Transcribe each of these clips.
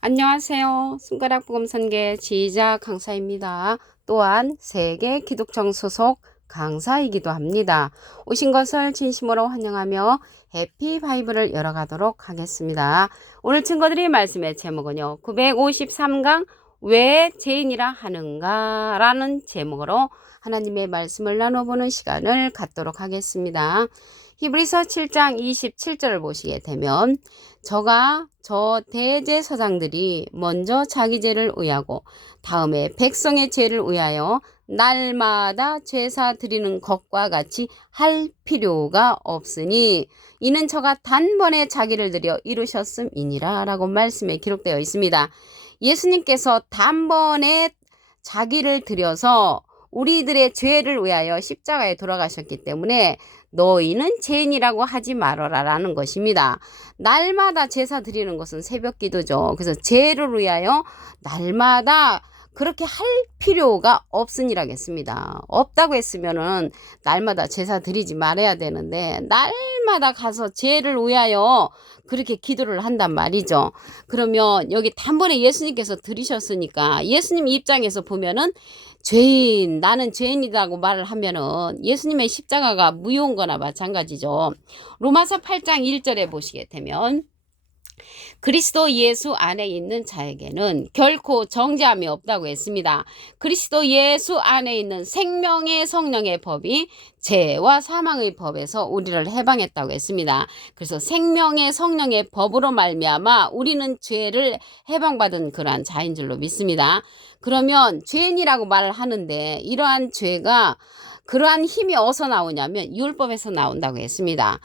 안녕하세요. 손가락 복음 선계 지휘자 강사입니다. 또한 세계 기독청 소속 강사이기도 합니다. 오신 것을 진심으로 환영하며 해피 바이블을 열어가도록 하겠습니다. 오늘 친구들이 말씀의 제목은요. 953강 왜 죄인이라 하는가 라는 제목으로 하나님의 말씀을 나눠보는 시간을 갖도록 하겠습니다. 히브리서 7장 27절을 보시게 되면 저 대제사장들이 먼저 자기 죄를 의하고 다음에 백성의 죄를 의하여 날마다 제사 드리는 것과 같이 할 필요가 없으니 이는 저가 단번에 자기를 드려 이루셨음이니라 라고 말씀에 기록되어 있습니다. 예수님께서 단번에 자기를 드려서 우리들의 죄를 위하여 십자가에 돌아가셨기 때문에 너희는 죄인이라고 하지 말아라 라는 것입니다. 날마다 제사 드리는 것은 새벽 기도죠. 그래서 죄를 위하여 날마다 그렇게 할 필요가 없으니라겠습니다. 없다고 했으면은 날마다 제사 드리지 말아야 되는데 날마다 가서 죄를 위하여 그렇게 기도를 한단 말이죠. 그러면 여기 단번에 예수님께서 드리셨으니까 예수님 입장에서 보면은 나는 죄인이라고 말을 하면은 예수님의 십자가가 무효인 거나 마찬가지죠. 로마서 8장 1절에 보시게 되면 그리스도 예수 안에 있는 자에게는 결코 정죄함이 없다고 했습니다. 그리스도 예수 안에 있는 생명의 성령의 법이 죄와 사망의 법에서 우리를 해방했다고 했습니다. 그래서 생명의 성령의 법으로 말미암아 우리는 죄를 해방받은 그러한 자인 줄로 믿습니다. 그러면 죄인이라고 말을 하는데 이러한 죄가 그러한 힘이 어디서 나오냐면 율법에서 나온다고 했습니다.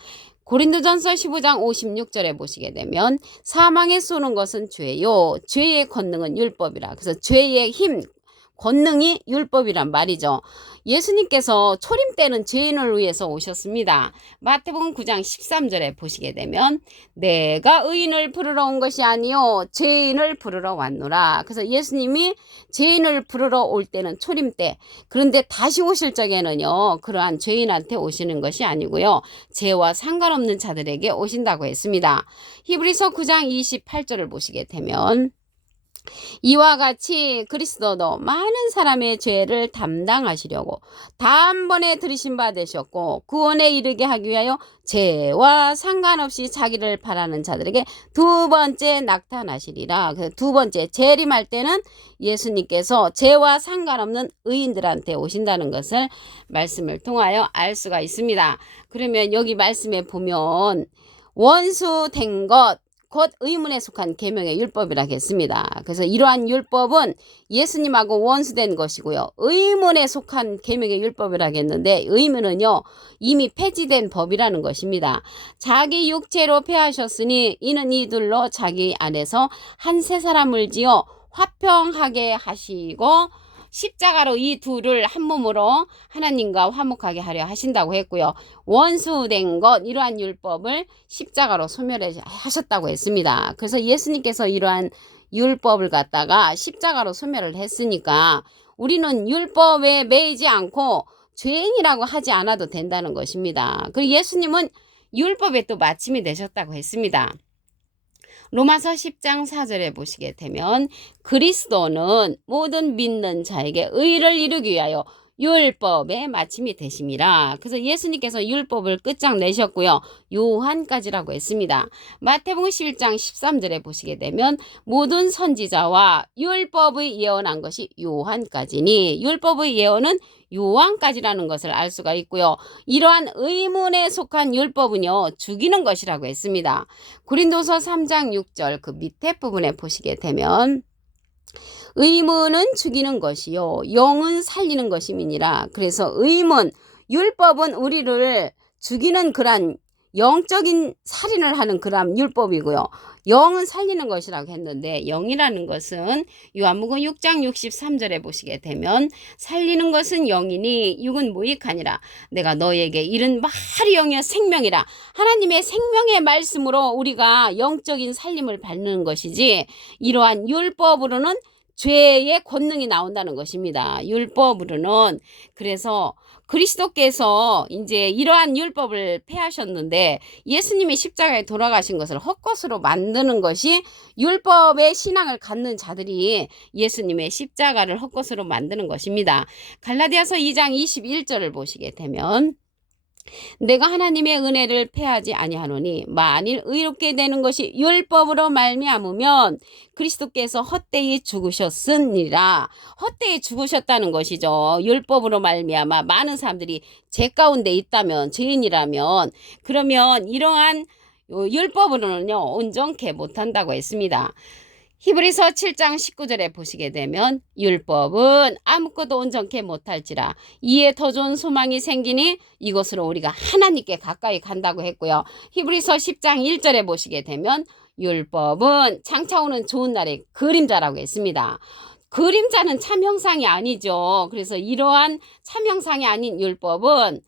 고린도전서 15장 56절에 보시게 되면 사망에 쏘는 것은 죄요 죄의 권능은 율법이라. 그래서 죄의 힘 권능이 율법이란 말이죠. 예수님께서 초림 때는 죄인을 위해서 오셨습니다. 마태복음 9장 13절에 보시게 되면 내가 의인을 부르러 온 것이 아니요 죄인을 부르러 왔노라. 그래서 예수님이 죄인을 부르러 올 때는 초림 때, 그런데 다시 오실 적에는요 그러한 죄인한테 오시는 것이 아니고요 죄와 상관없는 자들에게 오신다고 했습니다. 히브리서 9장 28절을 보시게 되면 이와 같이 그리스도도 많은 사람의 죄를 담당하시려고 단번에 들이신 바 되셨고 구원에 이르게 하기 위하여 죄와 상관없이 자기를 바라는 자들에게 두 번째 나타나시리라. 그래서 두 번째 재림할 때는 예수님께서 죄와 상관없는 의인들한테 오신다는 것을 말씀을 통하여 알 수가 있습니다. 그러면 여기 말씀에 보면 원수된 것 곧 의문에 속한 계명의 율법이라고 했습니다. 그래서 이러한 율법은 예수님하고 원수된 것이고요. 의문에 속한 계명의 율법이라고 했는데 의문은요 이미 폐지된 법이라는 것입니다. 자기 육체로 폐하셨으니 이는 이들로 자기 안에서 한 세 사람을 지어 화평하게 하시고 십자가로 이 둘을 한 몸으로 하나님과 화목하게 하려 하신다고 했고요. 원수된 것 이러한 율법을 십자가로 소멸하셨다고 했습니다. 그래서 예수님께서 이러한 율법을 갖다가 십자가로 소멸을 했으니까 우리는 율법에 매이지 않고 죄인이라고 하지 않아도 된다는 것입니다. 그리고 예수님은 율법에 또 마침이 되셨다고 했습니다. 로마서 10장 4절에 보시게 되면 그리스도는 모든 믿는 자에게 의를 이루기 위하여 율법의 마침이 되심이라. 그래서 예수님께서 율법을 끝장내셨고요. 요한까지라고 했습니다. 마태복음 11장 13절에 보시게 되면 모든 선지자와 율법의 예언한 것이 요한까지니 율법의 예언은 요한까지라는 것을 알 수가 있고요. 이러한 의문에 속한 율법은요 죽이는 것이라고 했습니다. 고린도서 3장 6절 그 밑에 부분에 보시게 되면 의문은 죽이는 것이요 영은 살리는 것임이니라. 그래서 의문 율법은 우리를 죽이는 그런 영적인 살인을 하는 그런 율법이고요. 영은 살리는 것이라고 했는데 영이라는 것은 요한복음 6장 63절에 보시게 되면 살리는 것은 영이니 육은 무익하니라. 내가 너에게 이른 말이 영이여 생명이라. 하나님의 생명의 말씀으로 우리가 영적인 살림을 받는 것이지 이러한 율법으로는 죄의 권능이 나온다는 것입니다. 율법으로는. 그래서 그리스도께서 이제 이러한 율법을 폐하셨는데 예수님이 십자가에 돌아가신 것을 헛것으로 만드는 것이 율법의 신앙을 갖는 자들이 예수님의 십자가를 헛것으로 만드는 것입니다. 갈라디아서 2장 21절을 보시게 되면 내가 하나님의 은혜를 패하지 아니하노니 만일 의롭게 되는 것이 율법으로 말미암으면 그리스도께서 헛되이 죽으셨으니라. 헛되이 죽으셨다는 것이죠. 율법으로 말미암아 많은 사람들이 죄 가운데 있다면, 죄인이라면, 그러면 이러한 율법으로는요 온전케 못한다고 했습니다. 히브리서 7장 19절에 보시게 되면 율법은 아무것도 온전케 못할지라 이에 더 좋은 소망이 생기니 이것으로 우리가 하나님께 가까이 간다고 했고요. 히브리서 10장 1절에 보시게 되면 율법은 장차 오는 좋은 날의 그림자라고 했습니다. 그림자는 참 형상이 아니죠. 그래서 이러한 참 형상이 아닌 율법은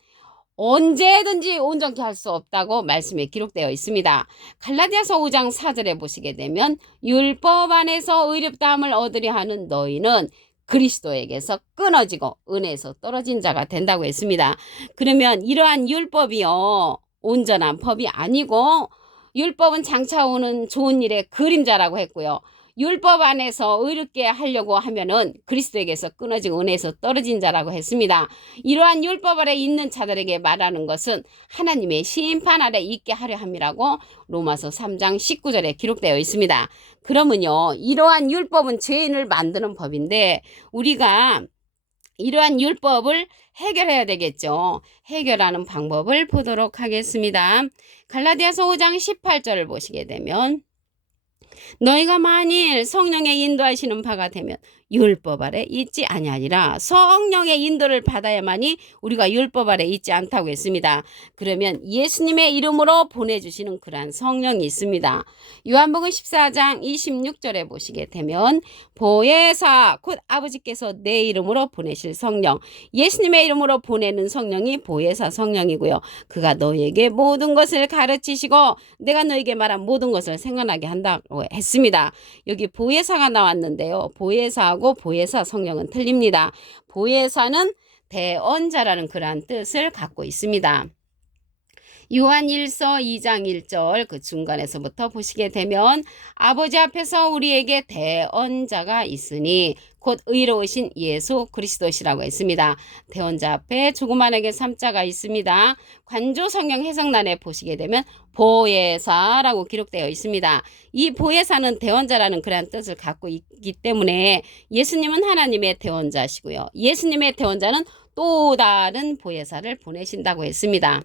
언제든지 온전케 할 수 없다고 말씀에 기록되어 있습니다. 갈라디아서 5장 4절에 보시게 되면 율법 안에서 의롭다함을 얻으려 하는 너희는 그리스도에게서 끊어지고 은혜에서 떨어진 자가 된다고 했습니다. 그러면 이러한 율법이요 온전한 법이 아니고 율법은 장차 오는 좋은 일의 그림자라고 했고요. 율법 안에서 의롭게 하려고 하면은 그리스도에게서 끊어지고 은혜에서 떨어진 자라고 했습니다. 이러한 율법 아래 있는 자들에게 말하는 것은 하나님의 심판 아래 있게 하려 함이라고 로마서 3장 19절에 기록되어 있습니다. 그러면요 이러한 율법은 죄인을 만드는 법인데 우리가 이러한 율법을 해결해야 되겠죠. 해결하는 방법을 보도록 하겠습니다. 갈라디아서 5장 18절을 보시게 되면 너희가 만일 성령의 인도하시는 바가 되면 율법 아래 있지 아니하니라. 성령의 인도를 받아야만이 우리가 율법 아래 있지 않다고 했습니다. 그러면 예수님의 이름으로 보내주시는 그러한 성령이 있습니다. 요한복음 14장 26절에 보시게 되면 보혜사 곧 아버지께서 내 이름으로 보내실 성령, 예수님의 이름으로 보내는 성령이 보혜사 성령이고요. 그가 너희에게 모든 것을 가르치시고 내가 너희에게 말한 모든 것을 생각나게 한다고 했습니다. 여기 보혜사가 나왔는데요. 보혜사하고 보혜사 성령은 틀립니다. 보혜사는 대언자라는 그러한 뜻을 갖고 있습니다. 요한 1서 2장 1절 그 중간에서부터 보시게 되면 아버지 앞에서 우리에게 대언자가 있으니 곧 의로우신 예수 그리스도시라고 했습니다. 대언자 앞에 조그만하게 3자가 있습니다. 관조 성경 해석란에 보시게 되면 보혜사라고 기록되어 있습니다. 이 보혜사는 대언자라는 그런 뜻을 갖고 있기 때문에 예수님은 하나님의 대언자시고요. 예수님의 대언자는 또 다른 보혜사를 보내신다고 했습니다.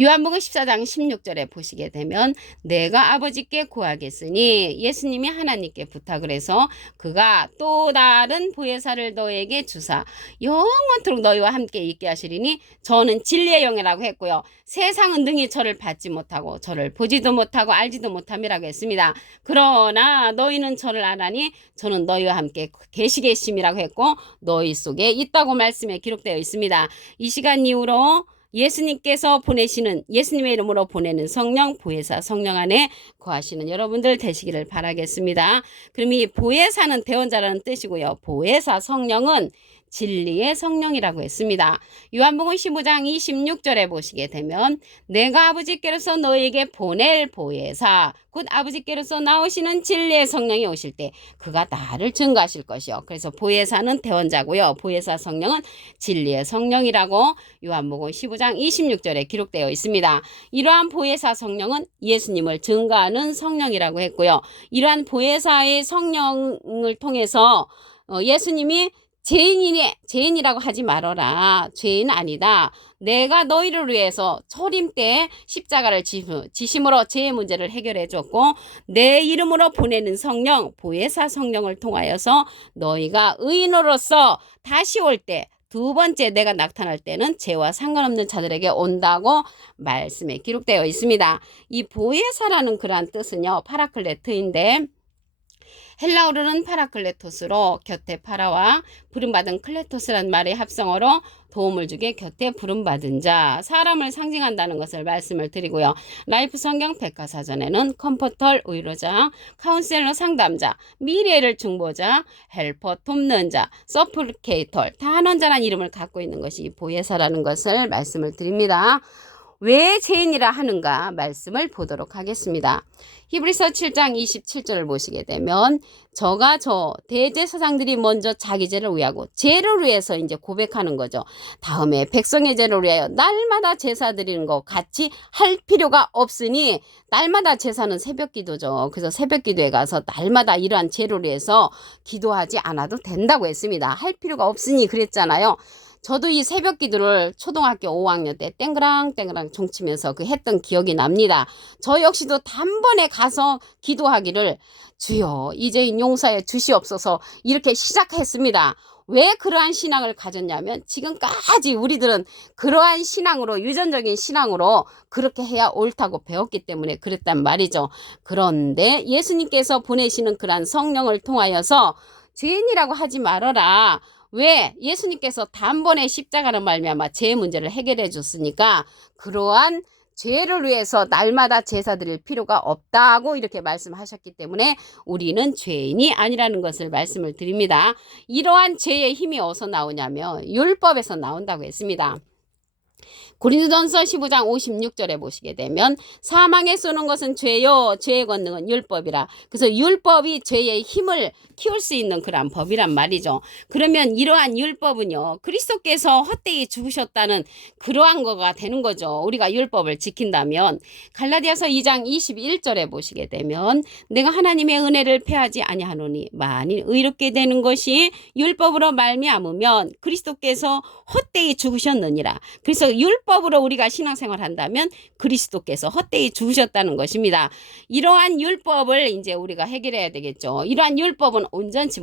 요한복음 14장 16절에 보시게 되면 내가 아버지께 구하겠으니 예수님이 하나님께 부탁을 해서 그가 또 다른 보혜사를 너에게 주사 영원토록 너희와 함께 있게 하시리니 저는 진리의 영이라고 했고요. 세상은 능히 저를 받지 못하고 저를 보지도 못하고 알지도 못함이라고 했습니다. 그러나 너희는 저를 아나니 저는 너희와 함께 계시겠심이라고 했고 너희 속에 있다고 말씀에 기록되어 있습니다. 이 시간 이후로 예수님께서 보내시는 예수님의 이름으로 보내는 성령 보혜사 성령 안에 거하시는 여러분들 되시기를 바라겠습니다. 그럼 이 보혜사는 대언자라는 뜻이고요. 보혜사 성령은 진리의 성령이라고 했습니다. 요한복음 15장 26절에 보시게 되면 내가 아버지께로서 너에게 보낼 보혜사 곧 아버지께로서 나오시는 진리의 성령이 오실 때 그가 나를 증거하실 것이요. 그래서 보혜사는 대언자고요. 보혜사 성령은 진리의 성령이라고 요한복음 15장 26절에 기록되어 있습니다. 이러한 보혜사 성령은 예수님을 증거하는 성령이라고 했고요. 이러한 보혜사의 성령을 통해서 예수님이 죄인이라고 하지 말어라. 죄인 아니다. 내가 너희를 위해서 초림 때 십자가를 지심으로 죄의 문제를 해결해 줬고 내 이름으로 보내는 성령 보혜사 성령을 통하여서 너희가 의인으로서 다시 올 때 두 번째 내가 나타날 때는 죄와 상관없는 자들에게 온다고 말씀에 기록되어 있습니다. 이 보혜사라는 그러한 뜻은요. 파라클레트인데 헬라어로는 파라클레토스로 곁에 파라와 부름받은 클레토스란 말의 합성어로 도움을 주게 곁에 부름받은 자, 사람을 상징한다는 것을 말씀을 드리고요. 라이프 성경 백과사전에는 컴포터 위로자, 카운셀러 상담자, 미래를 중보자, 헬퍼 돕는 자, 서플리케이터 단원자란 이름을 갖고 있는 것이 보혜사라는 것을 말씀을 드립니다. 왜 죄인이라 하는가 말씀을 보도록 하겠습니다. 히브리서 7장 27절을 보시게 되면 저가 대제사장들이 먼저 자기 죄를 위하고 죄를 위해서 이제 고백하는 거죠. 다음에 백성의 죄를 위하여 날마다 제사 드리는 거 같이 할 필요가 없으니 날마다 제사는 새벽 기도죠. 그래서 새벽 기도에 가서 날마다 이러한 죄를 위해서 기도하지 않아도 된다고 했습니다. 할 필요가 없으니 그랬잖아요. 저도 이 새벽 기도를 초등학교 5학년 때 땡그랑 종치면서 했던 기억이 납니다. 저 역시도 단번에 가서 기도하기를 주여 이제 용서해 주시옵소서 이렇게 시작했습니다. 왜 그러한 신앙을 가졌냐면 지금까지 우리들은 그러한 신앙으로 유전적인 신앙으로 그렇게 해야 옳다고 배웠기 때문에 그랬단 말이죠. 그런데 예수님께서 보내시는 그러한 성령을 통하여서 죄인이라고 하지 말아라. 왜? 예수님께서 단번에 십자가를 말미암아 죄 문제를 해결해 줬으니까 그러한 죄를 위해서 날마다 제사 드릴 필요가 없다고 이렇게 말씀하셨기 때문에 우리는 죄인이 아니라는 것을 말씀을 드립니다. 이러한 죄의 힘이 어디서 나오냐면 율법에서 나온다고 했습니다. 고린도전서 15장 56절에 보시게 되면 사망에 쏘는 것은 죄요 죄의 권능은 율법이라. 그래서 율법이 죄의 힘을 키울 수 있는 그런 법이란 말이죠. 그러면 이러한 율법은요 그리스도께서 헛되이 죽으셨다는 그러한 거가 되는 거죠. 우리가 율법을 지킨다면. 갈라디아서 2장 21절에 보시게 되면 내가 하나님의 은혜를 패하지 아니하노니 만일 의롭게 되는 것이 율법으로 말미암으면 그리스도께서 헛되이 죽으셨느니라. 그래서 율법으로 우리가 신앙생활 한다면 그리스도께서 헛되이 죽으셨다는 것입니다. 이러한 율법을 이제 우리가 해결해야 되겠죠. 이러한 율법은 온전치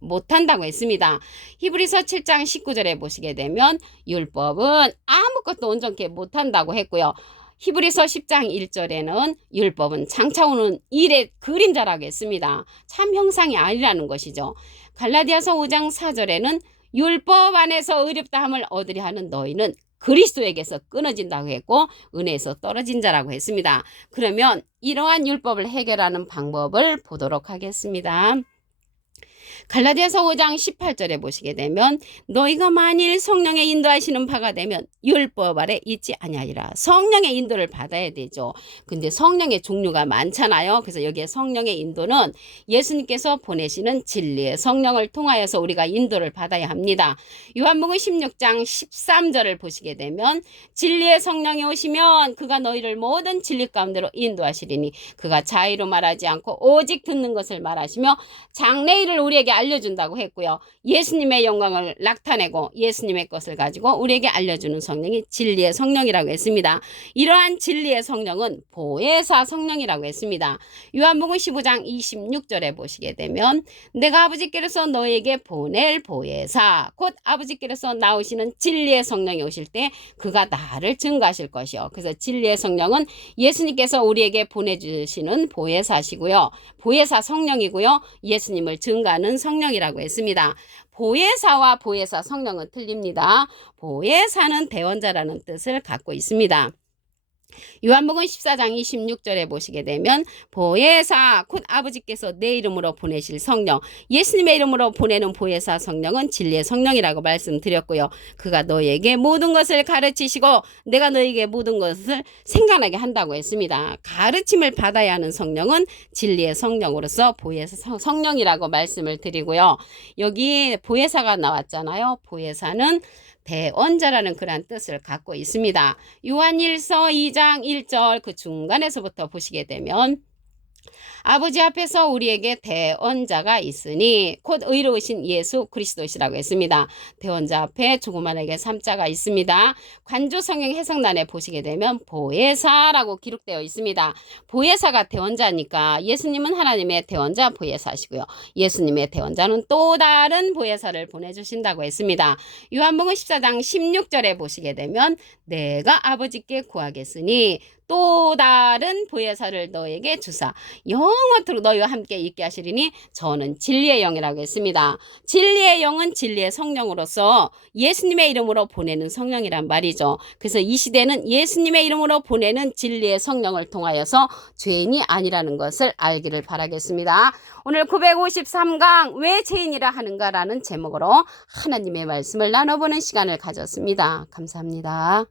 못한다고 했습니다. 히브리서 7장 19절에 보시게 되면 율법은 아무것도 온전케 못한다고 했고요. 히브리서 10장 1절에는 율법은 장차 오는 일의 그림자라고 했습니다. 참 형상이 아니라는 것이죠. 갈라디아서 5장 4절에는 율법 안에서 의롭다 함을 얻으려 하는 너희는 그리스도에게서 끊어진다고 했고 은혜에서 떨어진 자라고 했습니다. 그러면 이러한 율법을 해결하는 방법을 보도록 하겠습니다. 갈라디아서 5장 18절에 보시게 되면 너희가 만일 성령의 인도하시는 바가 되면 율법 아래 있지 아니하리라. 성령의 인도를 받아야 되죠. 근데 성령의 종류가 많잖아요. 그래서 여기에 성령의 인도는 예수님께서 보내시는 진리의 성령을 통하여서 우리가 인도를 받아야 합니다. 요한복음 16장 13절을 보시게 되면 진리의 성령이 오시면 그가 너희를 모든 진리 가운데로 인도하시리니 그가 자의로 말하지 않고 오직 듣는 것을 말하시며 장래일을 우리에게 알려준다고 했고요. 예수님의 영광을 나타내고 예수님의 것을 가지고 우리에게 알려주는 성령이 진리의 성령이라고 했습니다. 이러한 진리의 성령은 보혜사 성령이라고 했습니다. 요한복음 15장 26절에 보시게 되면 내가 아버지께로서 너에게 보낼 보혜사 곧 아버지께로서 나오시는 진리의 성령이 오실 때 그가 나를 증거하실 것이요. 그래서 진리의 성령은 예수님께서 우리에게 보내주시는 보혜사시고요. 보혜사 성령이고요. 예수님을 증거하는 성령이라고 했습니다. 보혜사와 보혜사 성령은 틀립니다. 보혜사는 대원자라는 뜻을 갖고 있습니다. 요한복음 14장 26절에 보시게 되면 보혜사 곧 아버지께서 내 이름으로 보내실 성령 예수님의 이름으로 보내는 보혜사 성령은 진리의 성령이라고 말씀드렸고요. 그가 너에게 모든 것을 가르치시고 내가 너에게 모든 것을 생각나게 한다고 했습니다. 가르침을 받아야 하는 성령은 진리의 성령으로서 보혜사 성령이라고 말씀을 드리고요. 여기 보혜사가 나왔잖아요. 보혜사는 대언자라는 그런 뜻을 갖고 있습니다. 요한일서 2장 1절 그 중간에서부터 보시게 되면 아버지 앞에서 우리에게 대언자가 있으니 곧 의로우신 예수 그리스도시라고 했습니다. 대언자 앞에 조그만하게 3자가 있습니다. 관조 성경 해석란에 보시게 되면 보혜사라고 기록되어 있습니다. 보혜사가 대언자니까 예수님은 하나님의 대언자 보혜사시고요. 예수님의 대언자는 또 다른 보혜사를 보내주신다고 했습니다. 요한복음 14장 16절에 보시게 되면 내가 아버지께 구하겠으니 또 다른 보혜사를 너에게 주사 영원토록 너희와 함께 있게 하시리니 저는 진리의 영이라고 했습니다. 진리의 영은 진리의 성령으로서 예수님의 이름으로 보내는 성령이란 말이죠. 그래서 이 시대는 예수님의 이름으로 보내는 진리의 성령을 통하여서 죄인이 아니라는 것을 알기를 바라겠습니다. 오늘 953강 왜 죄인이라 하는가라는 제목으로 하나님의 말씀을 나눠보는 시간을 가졌습니다. 감사합니다.